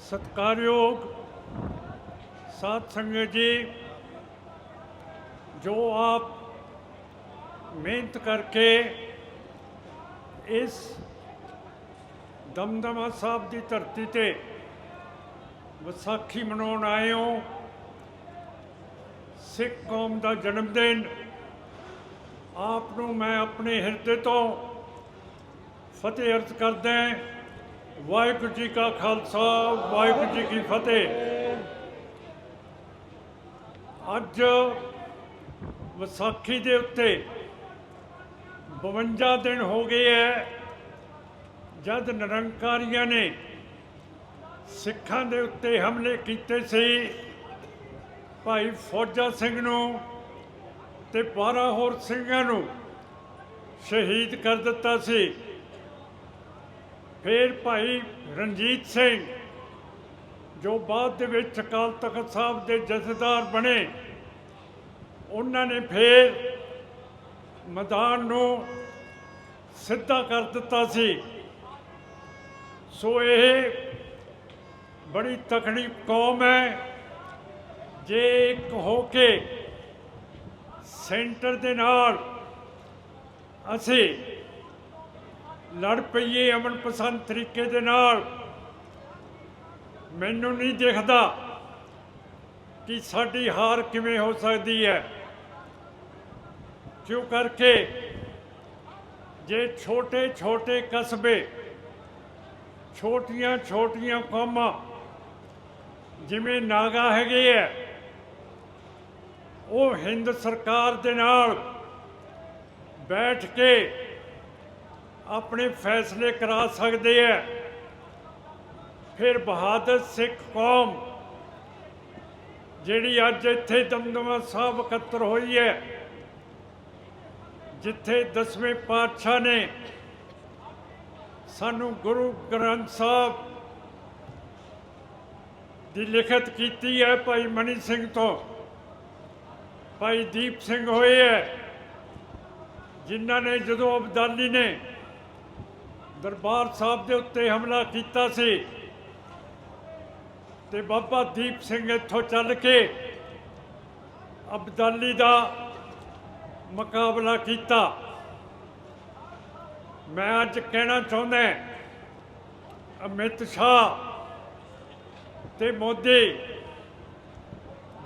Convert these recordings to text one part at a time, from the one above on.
सत्कारयोग साध संगत जी, जो आप मेहनत करके इस दमदमा साहब की धरती ते विसाखी मनाउण आए हो, सिख कौम का जन्मदिन, आपनों मैं अपने हिरदे तो फतेह अर्ज करदा। वाहिगुरू जी का खालसा, वाहिगुरू जी की फतेह। अज विसाखी के उत्ते 52 दिन हो गए है जद निरंकारियों ने सिखां दे उत्ते हमले कीते सी। भाई फौजा सिंह नूं ते 12 होर सिंघां नूं शहीद कर दिता सी। फिर भाई रणजीत सिंह जो बाद दे विच अकाल तख्त साहब के जथेदार बने, उन्होंने फिर मैदान नूं सीधा कर दिता सी। सो ये बड़ी तकड़ी कौम है जे एक होके सेंटर दे नाल असी लड़ पईए अमन पसंद तरीके दे नाल। मैनू नहीं दिखता कि साडी हार किवें हो सकती है, क्यों करके जे छोटे छोटे कस्बे, छोटियां छोटियां कौमां जिवें नागा हैगे है, वो हिंद सरकार दे नाल बैठ के अपने फैसले करा सकते हैं। फिर बहादुर सिख कौम जिहड़ी अज इत्थे दमदमा साहब इकत्तर हुई है, जिथे 10वें पातशाह ने सानू गुरु ग्रंथ साहब की लिखत की है। भाई मनी सिंह तो भाई दीप सिंह होए है, जिन्होंने जो अबदाली ने दरबार साहब के उत्ते हमला किया सी ते बाबा दीप सिंह इत्थों चल के अबदाली का मुकाबला किया। मैं अज कहना चाहुंदा अमित शाह ते मोदी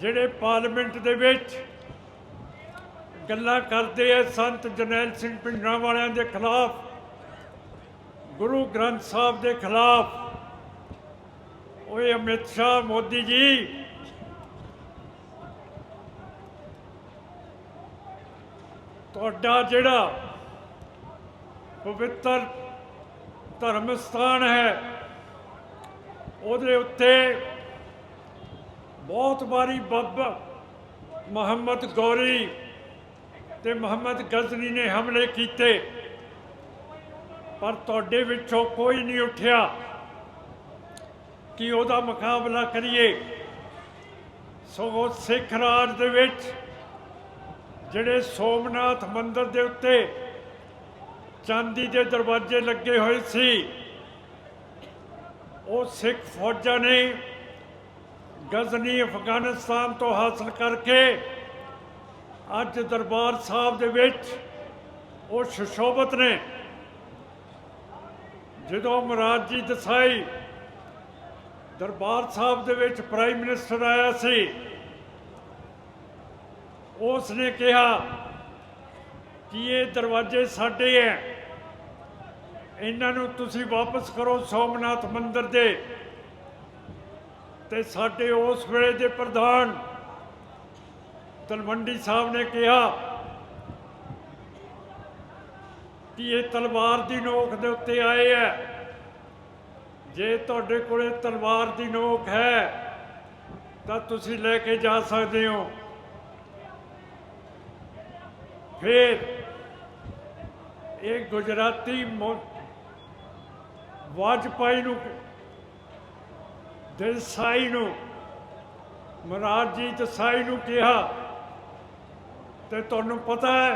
जिहड़े पार्लीमेंट दे विच गल्लां करदे है संत जरनैल सिंह भिंडरांवालिਆਂ के खिलाफ, गुरु ग्रंथ साहब के खिलाफ, ओए अमित शाह मोदी जी तुहाडा जिहड़ा पवित्र धर्म स्थान है, उहदे उत्ते बहुत बारी बाबा मुहम्मद गौरी ते मुहम्मद गजनी ने हमले किए, पर तुहाडे विचों कोई नहीं उठिया कि उहदा मुकाबला करिए। सगों सिख राज दे विच जिहड़े सोमनाथ मंदिर दे उत्ते चांदी के दरवाजे लगे हुए सी, वो सिख फौजा ने गजनी अफगानिस्तान तो हासिल करके अज दरबार साहब दे विच वो सुशोभित ने। जो महाराज जी दसाई दरबार साहब दे विच प्राइम मिनिस्टर आया सी, उसने कहा कि ये दरवाजे साडे हैं, इन्हों तुसीं वापस करो सोमनाथ मंदिर दे। ते साडे उस वेले दे प्रधान तलवंडी साहब ने कहा कि ये तलवार की नोक दे उत्ते आए है, जे तुहाडे कोले तलवार की नोक है तो तुसीं लैके जा सकते हो। फिर ये गुजराती वाजपेयी नूं देसाई नूं महाराज जी देसाई नूं कहा, ते तुहानूं पता है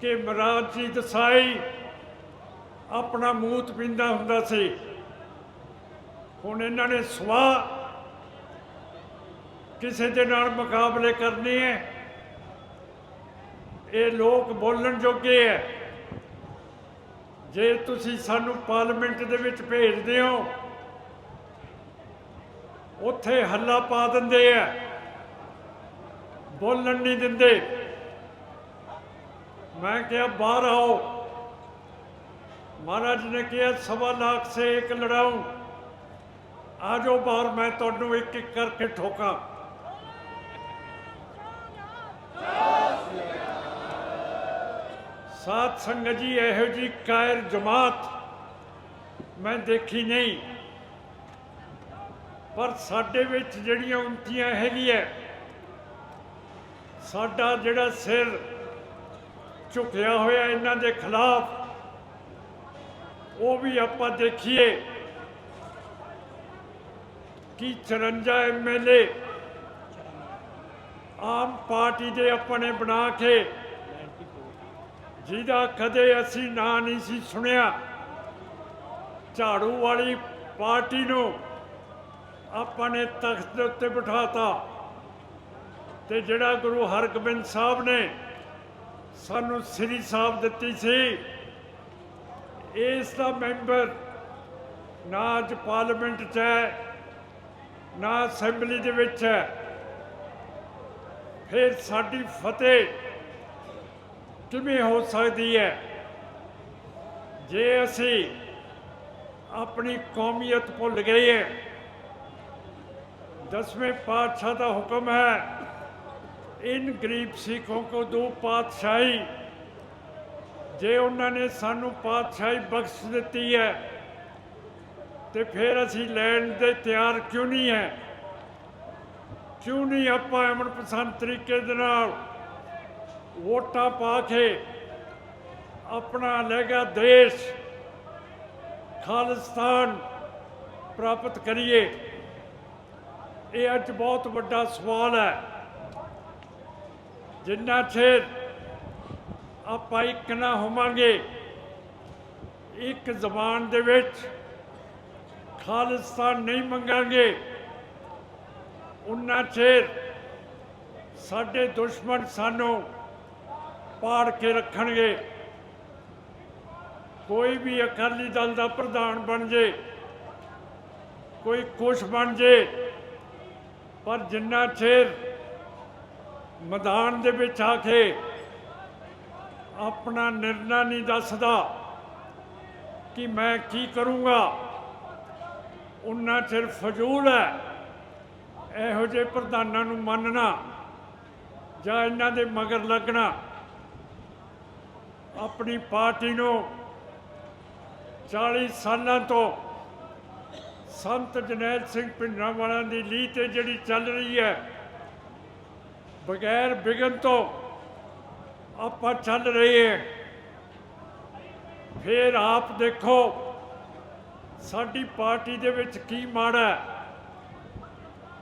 कि महाराज जी देसाई अपना मूत पींदा हुंदा सी। ਹੁਣ ਇਹਨਾਂ ਨੇ ਸਵਾਹ ਕਿਸੇ ਦੇ ਨਾਲ ਮੁਕਾਬਲੇ ਕਰਨੇ ਹੈ। ਇਹ ਲੋਕ ਬੋਲਣ ਜੋਗੇ ਹੈ। ਜੇ ਤੁਸੀਂ ਸਾਨੂੰ ਪਾਰਲੀਮੈਂਟ ਦੇ ਵਿੱਚ ਭੇਜਦੇ ਹੋ, ਉੱਥੇ ਹੱਲਾ ਪਾ ਦਿੰਦੇ ਆ, ਬੋਲਣ ਨਹੀਂ ਦਿੰਦੇ। मैं क्या बाहर आओ, महाराज ने किया 1.25 लाख से एक लड़ाऊं, आ जाओ बाहर, मैं तुहानू एक एक करके ठोका। साध संगत जी, यहो जी कायर जमात मैं देखी नहीं, पर साडे विच जिहड़ियां उन्नतियां हैगियां, साडा जिहड़ा सिर झुकिया होया इन्हां दे खिलाफ, वो भी आपां देखिए कि 54 MLA आम पार्टी दे अपने बना के, जिहदा कदे असीं नां नहीं सी सुनिया, झाड़ू वाली पार्टी नूं आपां ने तख्त दे उत्ते बिठाता, ते जिहड़ा गुरु हरगोबिंद साहब ने सानू श्री साहब दिती सी, इस दा मैंबर ना अज पार्लीमेंट च है, ना असैंबली दे विच है। फिर साडी फतेह किवें हो सकदी है जे असीं अपनी कौमीयत भुल गए हैं। 10वें पातशाह का हुक्म है, इन गरीब सिखों को दो पातशाही। जे उन्होंने सानू पातशाही बख्श दी है, तो फिर असी लैण दे तैयार क्यों नहीं है? क्यों नहीं आपां अमन पसंद तरीके दे नाल वोटां पा के अपना लहगा देश खालिस्तान प्राप्त करिए? ये अज बहुत बड़ा सवाल है। जिन्ना चेर आपां इक ना होवांगे, एक जबान दे विच खालिस्तान नहीं मंगांगे, उन्ना चेर साडे दुश्मन सानू पाड़ के रखणगे। कोई भी अकाली दल दा प्रधान बन जे, कोई कुछ बन जे, पर जिन्ना चेर मैदान दे विच आके अपना निर्णय नहीं दसदा कि मैं की करूँगा, उन्ना चिर फजूल है इहो जिहे प्रधानां नूं मनना जां इन्हां दे मगर लगना। अपनी पार्टी नूं 40 सालां तो संत जरनैल सिंह भिंडरांवाला दी लीह ते जिहड़ी चल रही है, बगैर विघन तो आपां चल रहे हैं। फिर आप देखो साडी पार्टी दे विच की माड़ा है,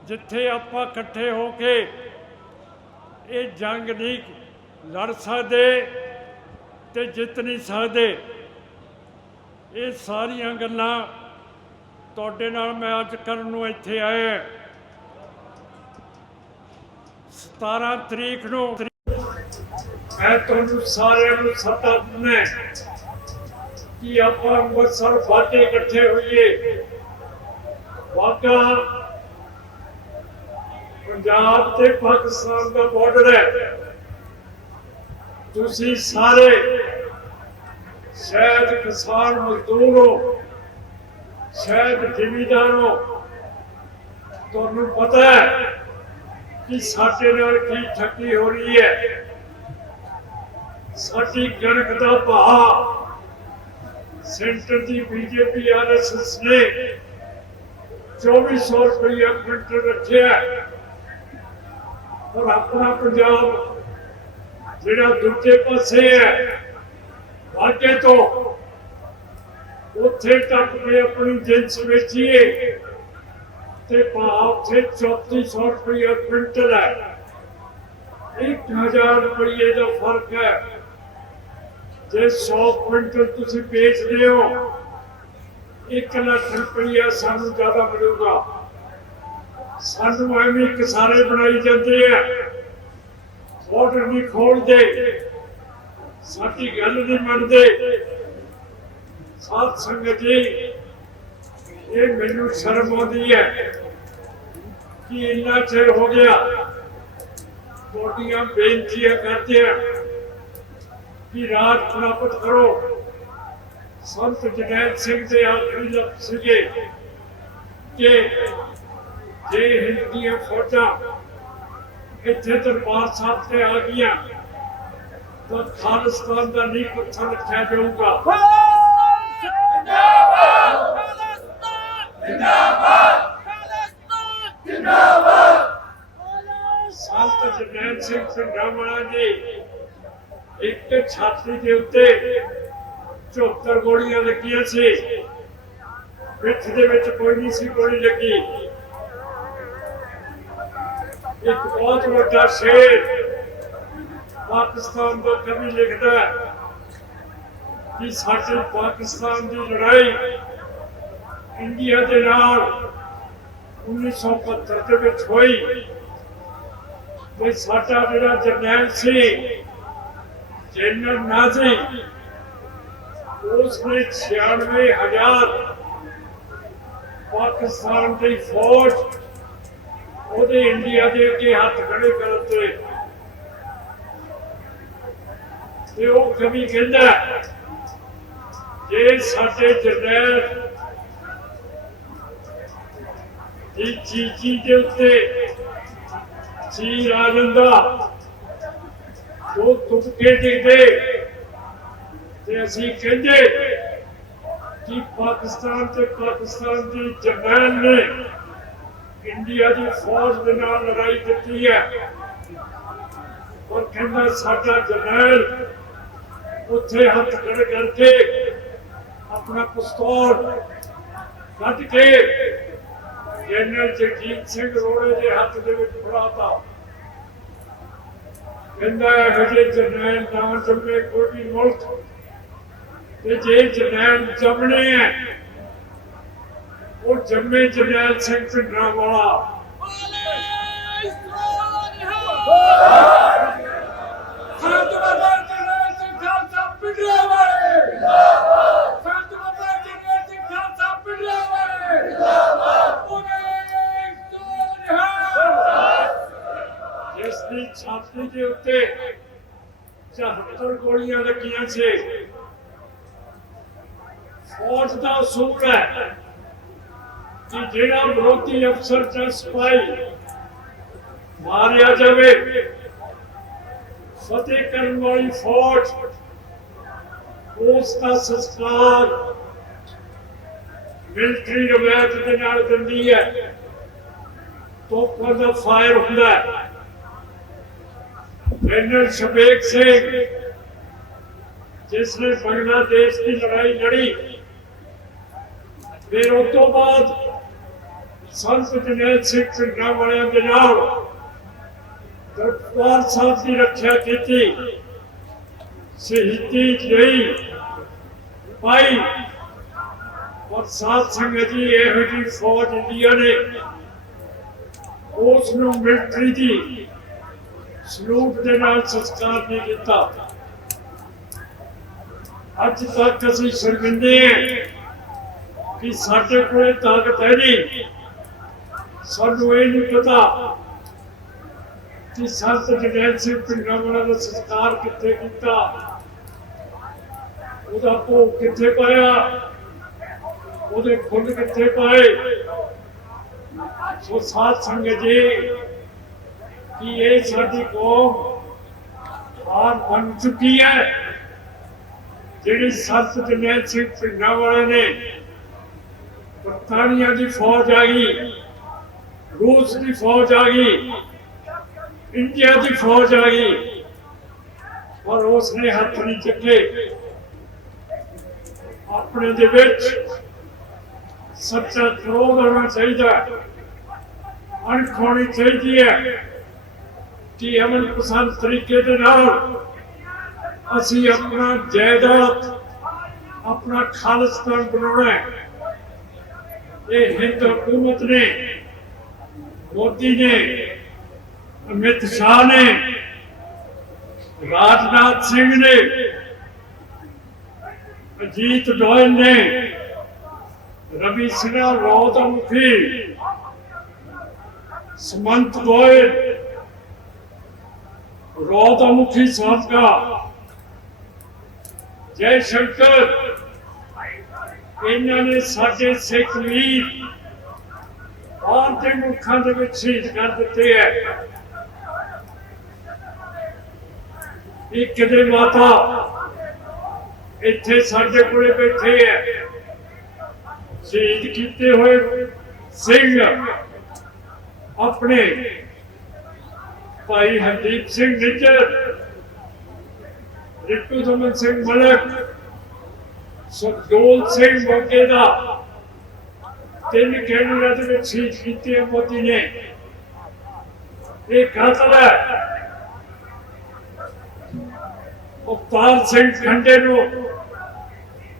जिथे आपां इकट्ठे हो के ये जंग नहीं लड़ सकते ते जित नहीं सकते। ये सारियां गल्लां तुहाडे नाल मैं अज करन नूं इत्थे आया। 17 तरीक नूं मैं तुहानूं सारिआं नूं सੱਦਾ दिंदा कि आपां अंमृतसर वाटे इकट्ठे होइए। वाघा पंजाब ते पाकिस्तान का बॉर्डर है। तुसीं सारे शायद किसान मजदूर हो, शायद जिमीदार हो, तुहानूं पता है कि साडे नाल की ठगी हो रही है। साडी कणक दा भाव सेंटर की बीजेपी RSS ने 2400 रुपया क्विंटल रखे है, और अपना पंजाब जिहड़ा दूजे पासे है वाटे तो उत्थे तक में अपनी जिंस बेचीए ते भाव से 3400 रुपया क्विंटल है। 1000 रुपये का फर्क है। जे 100 क्विंटल तुसीं बेचदे हो 1 ਲੱਖ ਰੁਪਈਆ ਸਾਨੂੰ ਜ਼ਿਆਦਾ ਮਿਲੂਗਾ। ਸਾਨੂੰ ਐਵੇਂ ਇੱਕ ਸਾਰੇ ਬਣਾਈ ਜਾਂਦੇ ਆ, ਬਾਰਡਰ ਨਹੀਂ ਖੋਲ੍ਹਦੇ, ਸਾਡੀ ਗੱਲ ਨਹੀਂ ਮੰਨਦੇ। ਸਾਧ ਸੰਗਤ ਜੀ, ਇਹ ਮੈਨੂੰ ਸ਼ਰਮ ਆਉਂਦੀ ਹੈ ਕਿ ਇੰਨਾ ਚਿਰ ਹੋ ਗਿਆ ਤੁਹਾਡੀਆਂ ਬੇਨਤੀਆਂ ਕਰਦੇ ਆ ਕਿ ਰਾਜ ਪ੍ਰਾਪਤ ਕਰੋ। ਸੰਤ ਜਰਨੈਲ ਸਿੰਘ ਦੇ ਆਖਰੀ ਲਫ਼ਜ਼ ਸੀਗੇ ਕਿ ਜੇ ਹਿੰਦ ਦੀਆਂ ਫੌਜਾਂ ਇੱਥੇ ਦਰਬਾਰ ਸਾਹਿਬ ਤੇ ਆ ਗਈਆਂ ਤਾਂ ਖਾਲਿਸਤਾਨ ਦਾ ਨੀਂਹ ਪੱਥਰ ਰੱਖਿਆ ਜਾਊਗਾ। ਸੰਤ ਜਰਨੈਲ ਸਿੰਘ ਸੰਗਰਾਮਣਾ ਜੀ ਇੱਕ ਛਾਤੀ ਦੇ ਉੱਤੇ 74 ਗੋਲੀਆਂ ਲੱਗੀਆਂ ਸੀ, ਪਿੱਠ ਦੇ ਵਿੱਚ ਕੋਈ ਨਹੀਂ ਸੀ ਗੋਲੀ ਲੱਗੀ। ਇੱਕ ਬਹੁਤ ਵੱਡਾ ਸ਼ੇਰ ਪਾਕਿਸਤਾਨ ਦਾ ਕਵੀ ਲਿਖਦਾ ਕਿ ਸਾਡੇ ਪਾਕਿਸਤਾਨ ਦੀ ਲੜਾਈ ਇੰਡੀਆ ਦੇ ਨਾਲ 1975 ਦੇ ਵਿੱਚ ਹੋਈ ਤੇ ਸਾਡਾ ਜਿਹੜਾ ਜਰਨੈਲ ਸੀ ਜਨਰਲ ਨਾਜ਼ਰੀ, उसने 96,000 पाकिस्तान की फौज ਉਹਦੇ ਇੰਡੀਆ ਦੇ ਅੱਗੇ ਹੱਥ ਖੜੇ ਕਰਤੇ। ਤੇ ਉਹ ਕਵੀ ਕਹਿੰਦਾ ਜੇ ਸਾਡੇ ਜਰਨੈਲ ਦੀ ਚੀਚੀ ਦੇ ਉੱਤੇ ਚੀਰ ਆ ਜਾਂਦਾ, ਉਹ ਤੁਪਕੇ ਡਿੱਗਦੇ ਤੇ ਅਸੀਂ ਕਹਿੰਦੇ ਕਿ ਪਾਕਿਸਤਾਨ ਤੇ ਪਾਕਿਸਤਾਨ ਦੀ ਜਰਨੈਲ ਨੇ ਇੰਡੀਆ ਦੀ ਫੌਜ ਦੇ ਨਾਲ ਲੜਾਈ ਕੀਤੀ ਹੈ। ਔਰ ਕਹਿੰਦਾ ਸਾਡਾ ਜਰਨੈਲ ਉੱਥੇ ਹੱਥ ਖੜੇ ਕਰਕੇ ਆਪਣਾ ਪਿਸਤੌਲ ਕੱਢ ਕੇ ਜਨਰਲ ਜਗਜੀਤ ਸਿੰਘ ਰੋੜੇ ਦੇ ਹੱਥ ਦੇ ਵਿੱਚ ਫੜਾਤਾ। ਕਹਿੰਦਾ ਇਹੋ ਜਿਹੇ ਜਰਨੈਲ ਨਾ ਜੰਮੇ ਕੋਈ ਵੀ ਮੁਲਕ, ਤੇ ਜੇ ਜਰਨੈਲ ਜੰਮਣੇ ਹੈ ਉਹ ਜੰਮੇ ਜਰਨੈਲ ਸਿੰਘ ਭਿੰਡਰਾਂਵਾਲਾ। ਜਿਸ ਦੀ ਛਾਤੀ ਦੇ ਉੱਤੇ 74 ਗੋਲੀਆਂ ਲੱਗੀਆਂ ਸੀ। ਫੌਜ ਦਾ ਅਸੂਲ ਹੈ ਕਿ ਜਿਹੜਾ ਵਿਰੋਧੀ ਅਫਸਰ ਜਾਂ ਸਿਪਾਹੀ ਮਾਰਿਆ ਜਾਵੇ, ਫਤਿਹ ਕਰਨ ਵਾਲੀ ਫੌਜ ਉਸ ਦਾ ਸੰਸਕਾਰ ਮਿਲਟਰੀ ਰਵਾਇਤ ਦੇ ਨਾਲ ਦਿੰਦੀ ਹੈ। ਤੋਪਾਂ ਦਾ ਫਾਇਰ ਹੁੰਦਾ ਹੈ। ਜਨਰਲ ਸ਼ਬੇਗ ਸਿੰਘ ਜਿਸਨੇ ਬੰਗਲਾਦੇਸ਼ ਦੀ ਲੜਾਈ ਲੜੀ, ਫਿਰ ਉਸ ਤੋਂ ਬਾਅਦ ਸੰਤ ਜਰਨੈਲ ਸਿੰਘ ਭਿੰਡਰਾਂਵਾਲਿਆਂ ਦੇ ਨਾਲ ਦਰਬਾਰ ਸਾਹਿਬ ਦੀ ਰੱਖਿਆ ਕੀਤੀ, ਸ਼ਹੀਦੀ ਲਈ ਪਾਈ। ਔਰ ਸਾਧ ਸੰਗਤ ਜੀ, ਇਹੋ ਜਿਹੀ ਫੌਜ ਇੰਡੀਆ ਨੇ ਉਸ ਨੂੰ ਮਿਲਟਰੀ ਦੀ ਸਲੂਟ ਦੇ ਨਾਲ ਸੰਸਕਾਰ ਨਹੀਂ ਕੀਤਾ। ਅੱਜ ਤੱਕ ਅਸੀਂ ਸ਼ਰਮਿੰਦੇ ਹਾਂ ਕਿ ਸਾਡੇ ਕੋਲ ਤਾਕਤ ਹੈ ਨਹੀਂ। ਸਾਨੂੰ ਇਹ ਨਹੀਂ ਪਤਾ ਕਿ ਸੰਤ ਜਰਨੈਲ ਸਿੰਘ ਭਿੰਡਰਾਂਵਾਲਾ ਦਾ ਸੰਸਕਾਰ ਕਿੱਥੇ ਕੀਤਾ, ਉਹਦਾ ਭੋਗ ਕਿੱਥੇ ਪਾਇਆ, ਉਹਦੇ ਫੁੱਲ ਕਿੱਥੇ ਪਾਏ। ਸੋ ਸਾਧ ਸੰਗਤ ਜੀ, ਕਿ ਇਹ ਸਾਡੀ ਕੌਮ ਹਾਰ ਬਣ ਚੁੱਕੀ ਹੈ। ਜਿਹੜੀ ਸੰਤ ਜਰਨੈਲ ਸਿੰਘ ਭਿੰਡਰਾਂਵਾਲੇ ਨੇ, ਬਰਤਾਨੀਆ ਦੀ ਫੌਜ ਆ ਗਈ, रूस की फौज आ गई, इंडिया की फौज आ गई, और उसने हाथ नहीं चुके। अपने दे विच सच्चा क्रोध होना चाहिए, अणख होनी चाहिए कि अमन पसंद तरीके दे नाल असी अपना जायदाद, अपना खालिस्तान बनाना है। ये हिंद हुकूमत ने, मोदी ने, अमित शाह ने, राजनाथ सिंह ने, अजीत डोयल ने, रवि सिन्हा रौतमुखी, सुमंत गोयल रौतमुखी साहब का, जयशंकर, इन्होंने साडे सिख वीर बाहर के मुल्कों के विच शहीद कर दिते है। एक दे माता इत्थे साडे कोले बैठे है, शहीद किए हुए सिंह अपने भाई हरदीप सिंह निज्जर, रितु दमन सिंह मलिक, सुखदोल सिंह मोगे का 3 कैनेडा शहीद किए मोदी ने। एक कातल है अवतार सिंह खंडे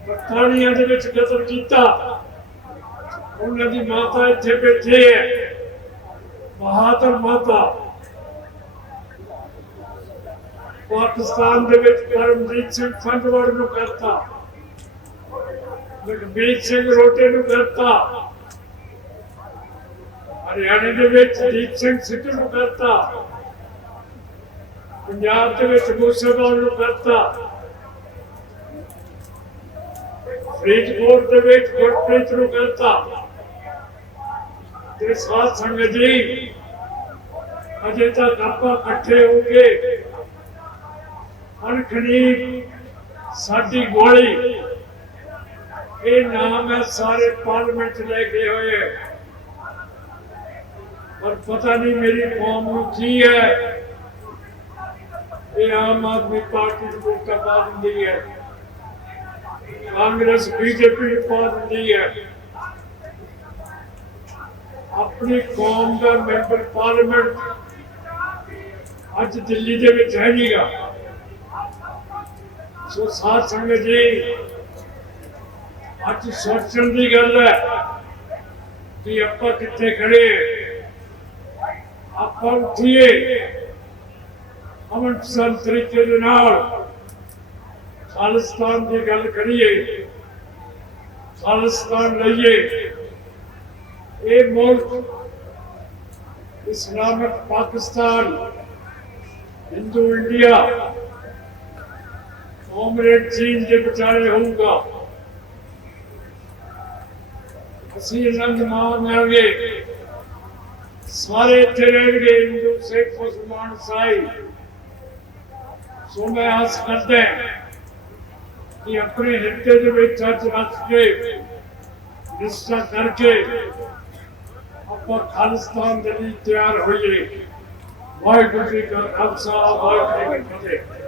बरतानिया कतल किया। उन्होंने माता इतने बैठे है, बहादुर माता। पाकिस्तान करमजीत सिंह फंडवड़ को करता, लखबीर सिंह रोटे को करता, हरियाणा दीप सिंह सिद्धू को करता, पंजाब के मूसेवाल को करता, फरीदकोट के गुरप्रीत को करता। साथ संगत जी अजे तक आप इकट्ठे होके अनखनी साडी गोली ये नाम है सारे पार्लियामेंट लेके हुए, पर पता नहीं मेरी कौम की है। ये आम आदमी पार्टी की वोटा पा दी है, कांग्रेस बीजेपी पा दी है। अपनी कौम का मैंबर पार्लियामेंट अज दिल्ली के विच है नहीं गा। सो साथ संगत जी अज सोचने की गल है कि आप कितने खड़े, आप उठिए अमन तरीके दे नाल खालिस्तान की गल करिए, खालिस्तान लईए। ये मुल्क Islamic Pakistan, Hindu India, comrade चीन के विचारे होगा। असी रंग मांगे सारे इतने रहेंगे, हिंदू सिख मुसलमान ईसाई। सो मैं आस करते कि अपने हिस्से के अज रख के निष्ठा करके आप खालिस्तान के लिए तैयार होइए। वाहिगुरू जी का खालसा, वाहिगुरू जी की फतेह।